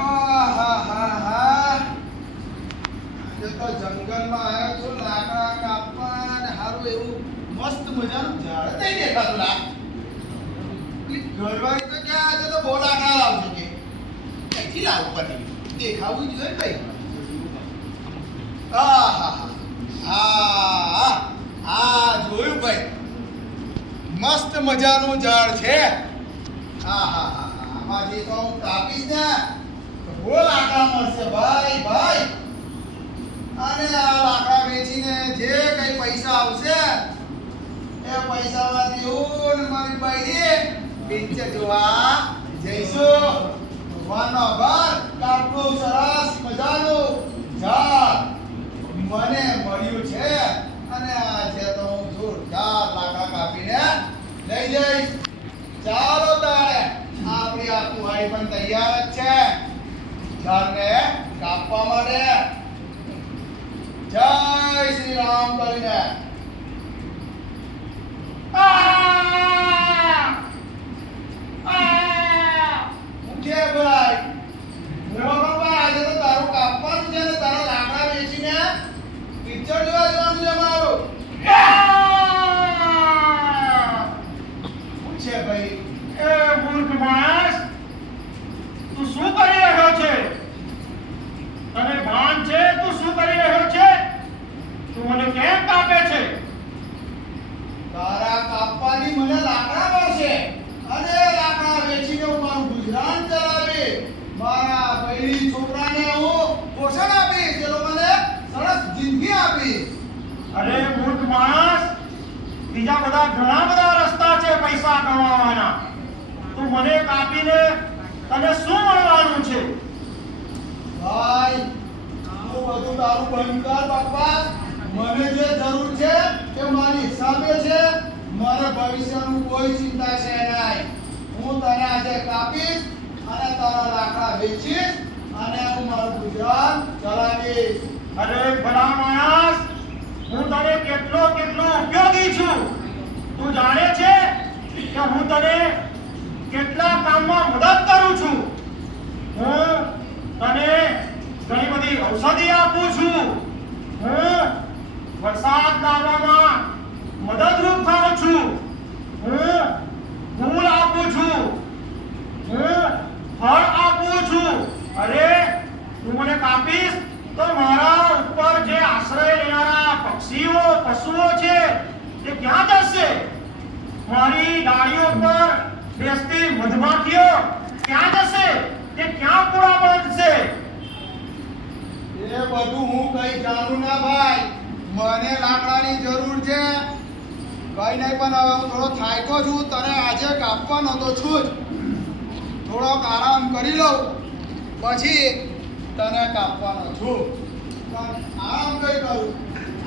આહાહાહા. આજે તો જંગલમાં આવ્યો છું લાકડા કાપવા અને હારું એવું મસ્ત મજાનું ઝાડ નહીં દેખાતું લા. પેલી ઘરવાળી તો ક્યાં આજે તો બહુ લાકડા લાવશે કે ક્યાંથી લાવવું પડે દેખાવું જ જોઈએ ભાઈ. આહાહા. જોયું ભાઈ મસ્ત મજાનું ઝાડ છે. આહાહા. આમાંથી તો હું કાપીશ ને તો બહુ લાકડા મળશે ભાઈ ભાઈ. અને આ લાકડા વેચીને જે કઈ પૈસા આવશે એ પૈસામાંથી હું ને મારી બાઈ પિક્ચર જોવા જઈશું. ભગવાનનો આભાર કાપનું સરસ મજાનું ઝાડ મને મળ્યું છે અને આજે તો હું જોરદાર લાકડા કાપીને લઈ જઈશ. ચાલો તારે આપણી આ કુહાડી પણ તૈયાર જ છે ઝાડને કાપવા માટે. જય શ્રી રામ કરીને ઉઠે ભાઈ. આજે તો તારું કાપવાનું છે ને તારા લાકડા વેચીને પિક્ચર જોવા જવાનું છે મારું. છે ભાઈ એ મૂર્ખ માણસ, તું શું કરી રહ્યો છે? તને ભાન છે તું શું કરી રહ્યો છે? તું મને કેમ કાપે છે? તારા કાપવાની મને લાકડા મળશે અને લાકડા વેચીને હું મારું ગુજરાન ચલાવી મારા બૈરી છોકરાને હું પોષણ આપીશ. એ લોકોને સરસ જિંદગી આપીશ. અરે મૂર્ખ માણસ, બીજા બધા ઘણા બધા રસ્તા છે પૈસા કમાવાના. તું મને કાપીને તને શું મળવાનું છે? ભાઈ હું બધું તારું બંધ કર બાપા. મને જે જરૂર છે એ મારી હિસાબે છે. મારે ભવિષ્યનું કોઈ ચિંતા છે નહીં. હું તને આજે કાપીશ અને તારા લાકડા વેચીશ અને હું મારું ગુજરાન ચલાવીશ. અરે ભલા માણસ, હું તને કેટલો ઉપયોગી છું. તું જાણે છે કે હું તને કેટલા કામમાં મદદ કરું છું. હું તને ઘણી બધી ઔષધિ આપું છું. હું વરસાદ લાવવામાં મદદરૂપ થાઉં છું. હું ફૂલ આપું છું. હું ફળ આપું છું. અરે તું મને કાપીશ તો મારા ઉપર જે આશ્રય લેનારા પક્ષીઓ પશુઓ છે તે ક્યાં જશે? મારી ડાળીઓ પર બેસતી મધમાખીઓ ક્યાં જશે? તે ક્યાં પૂરા બાંધશે? એ બધું હું કઈ જાણું ના ભાઈ. મને લાકડાની જરૂર છે. કઈ નહીં પણ હવે હું થોડો થાક્યો છું. તને આજે કાપવાનો તો છું જ. થોડોક આરામ કરી લઉં પછી તને કાપવાનો છું. પણ આરામ કઈ કરું?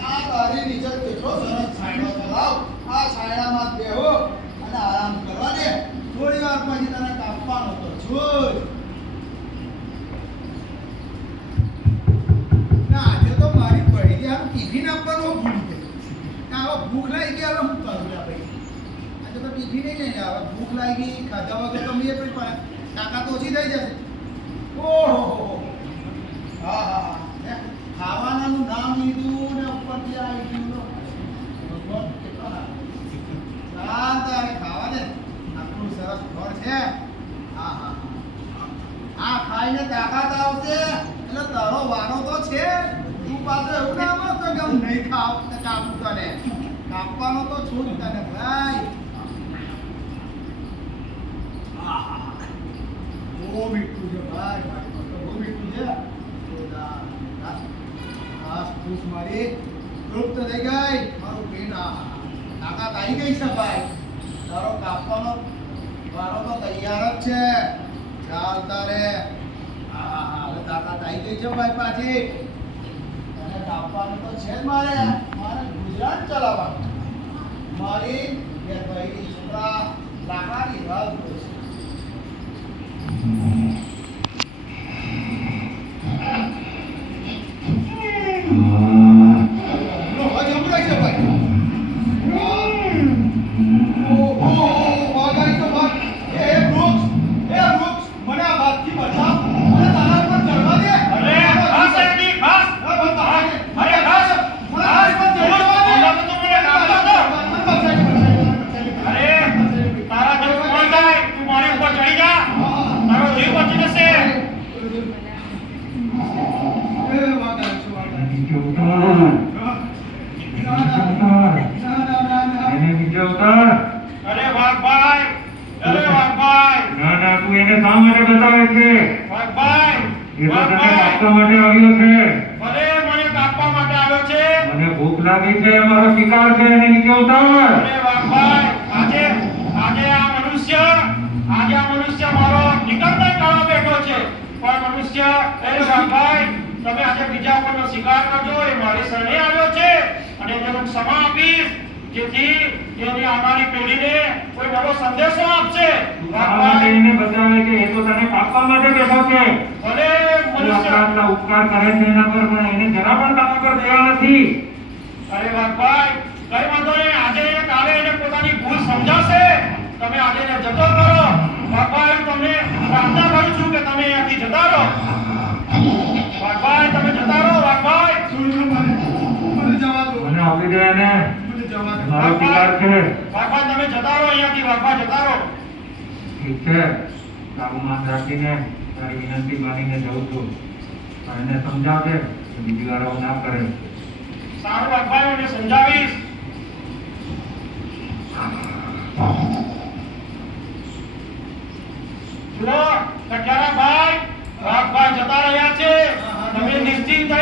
આ તારી નીચે કેટલો સરસ છાંયડો છે. લાવ આ છાંયડામાં બેહો અને આરામ કરવા દે. થોડી વાર પછી તને કાપવાનો તો છું જ. ના આજે તો મારી પડી ગઈ. આમ ટિફિન આપવાનો ભૂલી ગઈ. ના હવે ભૂખ લાગી ગઈ. હવે હું કરું ભાઈ? આજે તો ટિફિન નહીં લઈને હવે ભૂખ લાગી. ખાધા વગર તો મેં પણ તાકાત ઓછી થઈ જશે. ઓહો હા હા હા. ખાવાનાનું નામ લીધું ને ઉપરથી આવી ગયું. ભગવાન કેટલો સારું. તારે ખાવા દે. આટલું સરસ ફળ છે. હા હા આ ખાઈને તાકાત આવશે એટલે તારો વારો તો છે. તું પાછો એવું ના માનતો કે હું નહીં ખાવ ને કાપું તને. કાપવાનો તો છું જ તને ભાઈ. બહુ મીઠું છે ભાઈ. બહુ મીઠું છે. ભૂખ મારી તૃપ્ત થઈ ગઈ. મારું પેટ તાકાત આવી ગઈ છે ભાઈ. તારો કાપવાનો વારો તો તૈયાર જ છે. ચાલ તારે હવે તાકાત આવી ગઈ છે ભાઈ પાછી. તને કાપવાનું તો છે જ મારે. મારે ગુજરાન ચલાવવાનું. મારી બે ભાઈની છોકરા લાકડાની રાહ જોઈ છે. તું એને શા માટે બતાવે છે? વાઘભાઈ, એ તો તને વાઘભાઈ, કાપવા માટે આવ્યો છે. ભલે મને કાપવા માટે આવ્યો છે. મને ભૂખ લાગી છે, મારો શિકાર છે, એને નીચે ઉતાર. અરે વાઘભાઈ, આજે આ મનુષ્ય મારો નિકટનો કાળો બેઠો છે. પણ મનુષ્ય, અરે વાઘભાઈ, તમે આજે બીજા કોઈનો શિકાર કરજો, એ મારી શરણે આવ્યો છે અને તેનો ક્ષમા આપીશ, જેથી તેની આવનારી પેઢીને કોઈ નવો સંદેશો આપશે. શા માટે એને બતાવે છે? એ તો તને કાપવા માટે બેઠો છે. ભલે તું મનુષ્ય, આટલા ઉપકાર કરે છે એના પર, પણ એને જરા પણ તારા પર દયા નથી. અરે વાઘભાઈ, કઈ વાંધો નહીં, આજે ને કાલે એને પોતાની ભૂલ સમજાશે. તમે આજે એને જતો કરો. વાઘભાઈ, હું તમને પ્રાર્થના કરું છું કે તમે અહીંયાથી જતા રહો. વાઘભાઈ, તમે જતા રહો. વાઘભાઈ, મને જવા દો. મને આપી દે એને. મને જવા દો. મારો શિકાર છે. વાઘભાઈ, તમે જતા રહો અહીંયાથી. વાઘભાઈ, જતા રહો. ઠીક છે, તારું માન રાખીને તારી વિનંતી માનીને જઉં છું. પણ એને સમજાવજે કે બીજી વાર આવું ના કરે.